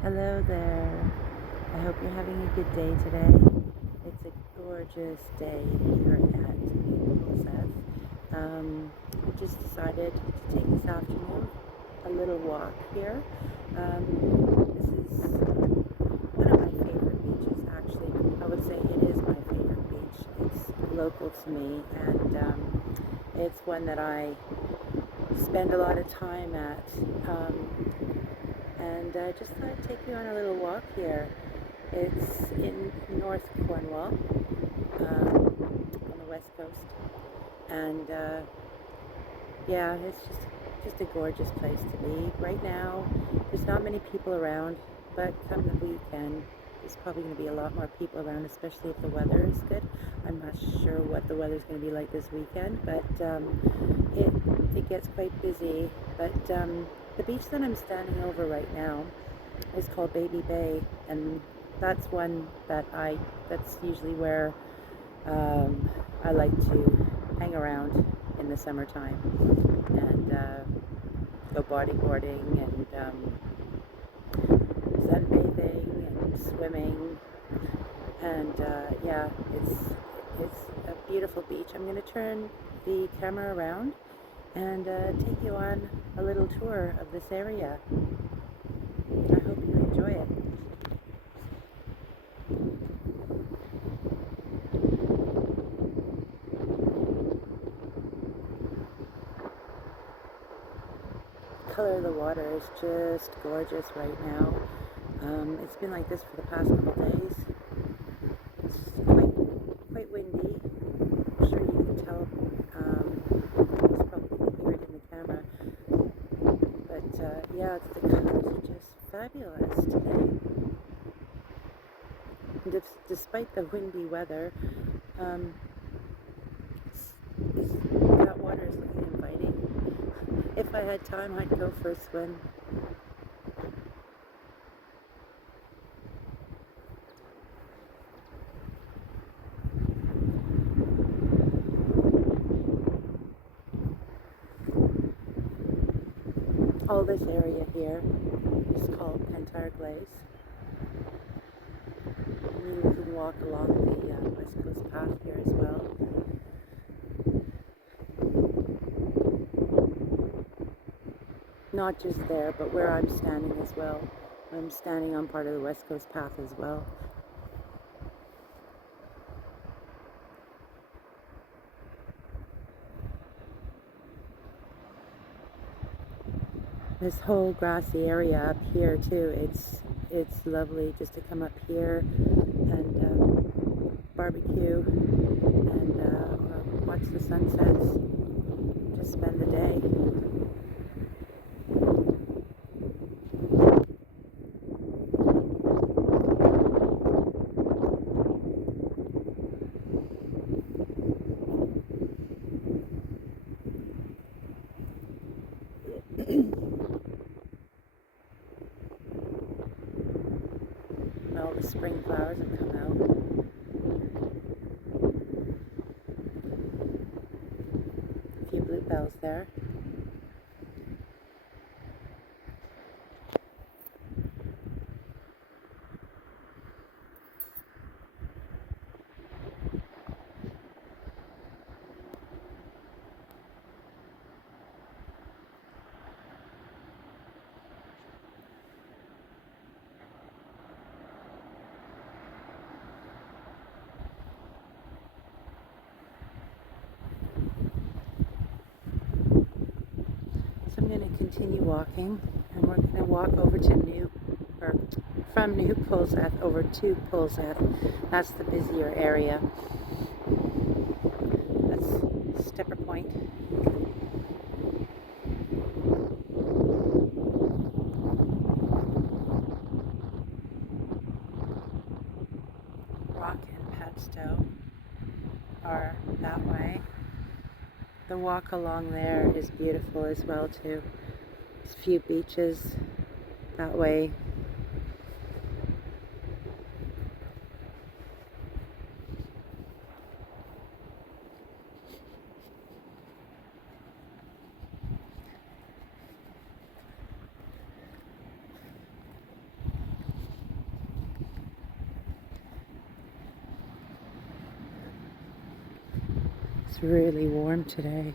Hello there. I hope you're having a good day today. It's a gorgeous day here at Polzeath. I just decided to take this afternoon a little walk here. This is one of my favorite beaches, actually. I would say it is my favorite beach. It's local to me, and it's one that I spend a lot of time at. And I just thought I'd take you on a little walk here. It's in North Cornwall, on the west coast, and yeah, it's just a gorgeous place to be. Right now, there's not many people around, but come the weekend, there's probably going to be a lot more people around, especially if the weather is good. I'm not sure what the weather's going to be like this weekend, but it gets quite busy. But the beach that I'm standing over right now is called Baby Bay, and that's one that's usually where I like to hang around in the summertime and go bodyboarding and sunbathing and swimming, and yeah, it's a beautiful beach. I'm going to turn the camera around and take you on a little tour of this area. I hope you enjoy it. The color of the water is just gorgeous right now. It's been like this for the past couple days. It's quite windy. I'm sure you can tell. It's probably going to hear it in the camera. But yeah, the colors are just fabulous today. And despite the windy weather, um, that water is looking inviting. If I had time, I'd go for a swim. All this area here is called Pentire Head. You can walk along the West Coast path here as well. Not just there, but where I'm standing as well. I'm standing on part of the West Coast path as well. This whole grassy area up here too, it's lovely just to come up here and barbecue and watch the sunsets, just spend the day. All the spring flowers have come out. A few bluebells there. So I'm going to continue walking, and we're going to walk over to from New Polzeath over to Polzeath. That's the busier area. That's Stepper Point. Rock and Padstow are that way. The walk along there is beautiful as well too. There's a few beaches that way. It's really warm today.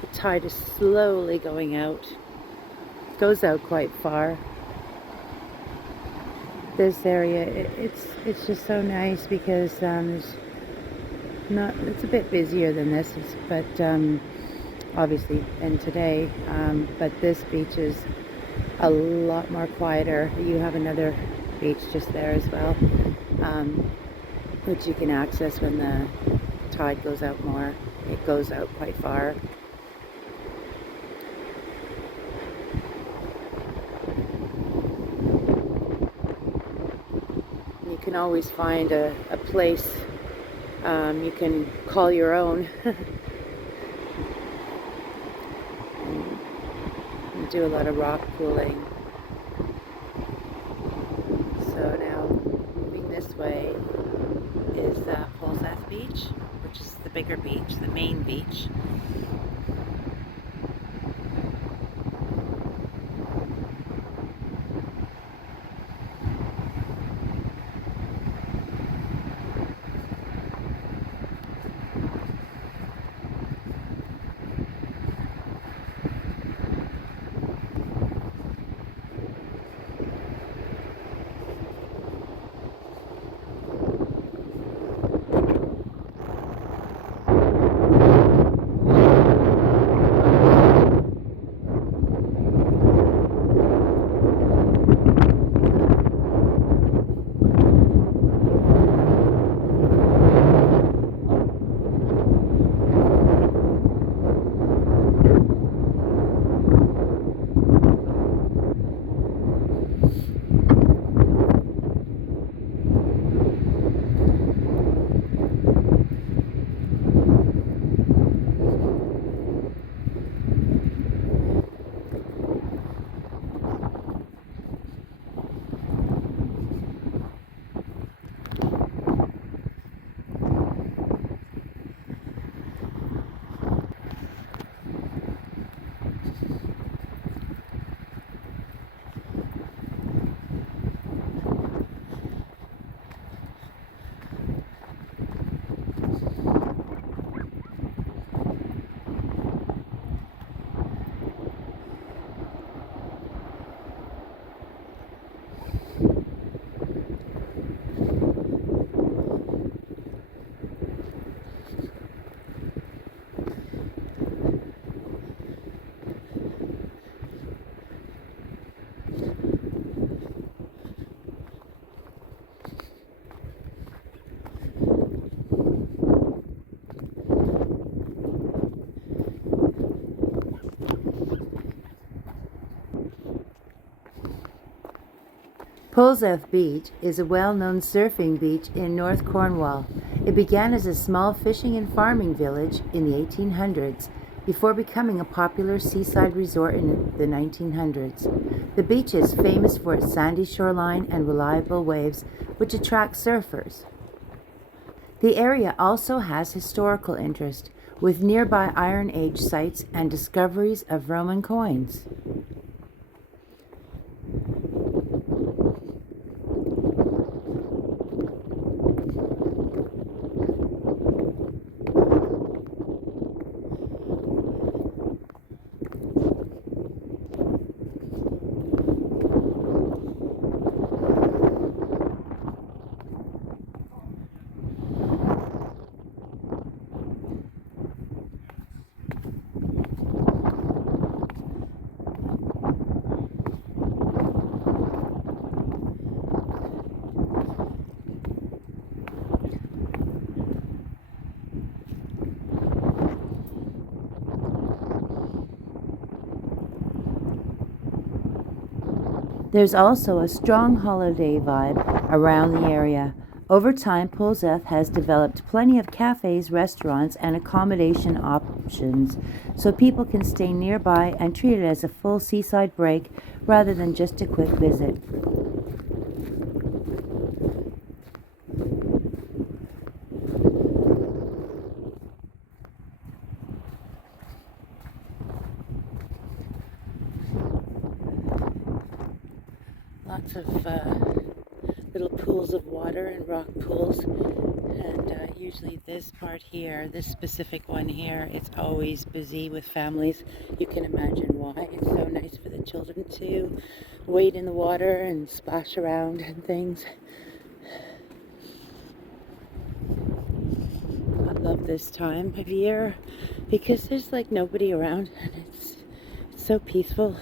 The tide is slowly going out. It goes out quite far. This area, it's just so nice because it's a bit busier than this, but obviously than today. But this beach is a lot more quieter. You have another beach just there as well, which you can access when the tide goes out more. It goes out quite far. You can always find a place you can call your own and do a lot of rock pooling. So now moving this way is Polzeath Beach, which is the bigger beach, the main beach. Polzeath Beach is a well-known surfing beach in North Cornwall. It began as a small fishing and farming village in the 1800s before becoming a popular seaside resort in the 1900s. The beach is famous for its sandy shoreline and reliable waves, which attract surfers. The area also has historical interest, with nearby Iron Age sites and discoveries of Roman coins. There's also a strong holiday vibe around the area. Over time, Polzeath has developed plenty of cafes, restaurants, and accommodation options so people can stay nearby and treat it as a full seaside break rather than just a quick visit. Lots of little pools of water and rock pools, and usually this part here, this specific one here, it's always busy with families. You can imagine why. It's so nice for the children to wade in the water and splash around and things. I love this time of year because there's like nobody around and it's so peaceful.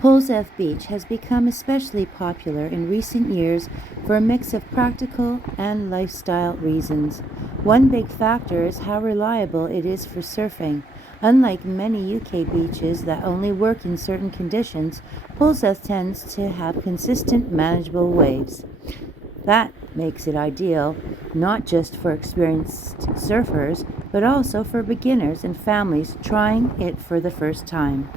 Polzeath Beach has become especially popular in recent years for a mix of practical and lifestyle reasons. One big factor is how reliable it is for surfing. Unlike many UK beaches that only work in certain conditions, Polzeath tends to have consistent, manageable waves. That makes it ideal, not just for experienced surfers, but also for beginners and families trying it for the first time.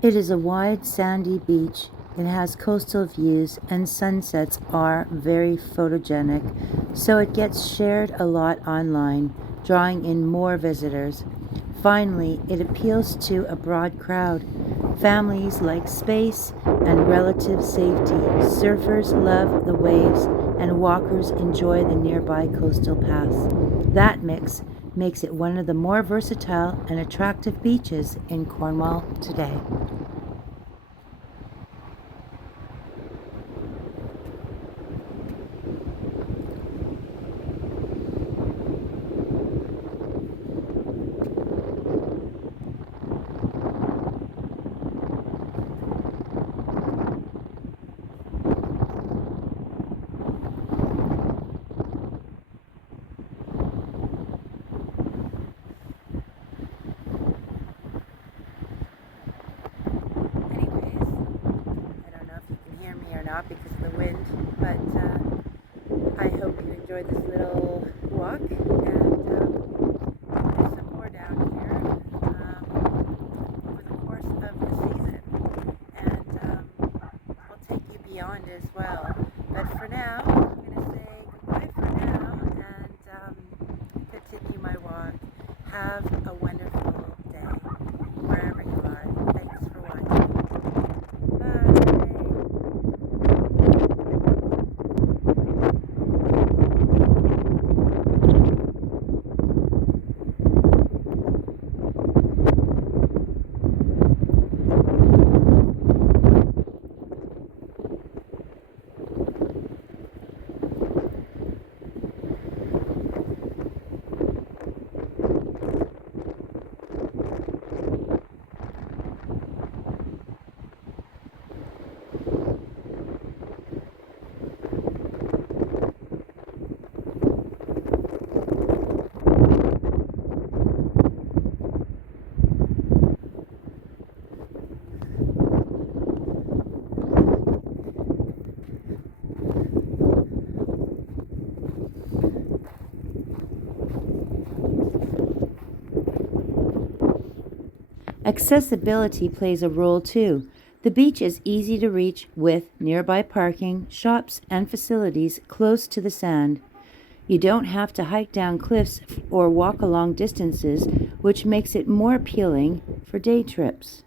It is a wide, sandy beach. It has coastal views, and sunsets are very photogenic, so it gets shared a lot online, drawing in more visitors. Finally, it appeals to a broad crowd. Families like space and relative safety. Surfers love the waves, and walkers enjoy the nearby coastal paths. That mix makes it one of the more versatile and attractive beaches in Cornwall today. Because of the wind, but I hope you enjoyed this little walk, and there's some more down here over the course of the season, and we'll take you beyond as well. But for now, I'm going to say goodbye for now and continue my walk. Have a wonderful day wherever you are. Thanks for watching. Bye. Accessibility plays a role too. The beach is easy to reach with nearby parking, shops, and facilities close to the sand. You don't have to hike down cliffs or walk along distances, which makes it more appealing for day trips.